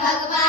भगवान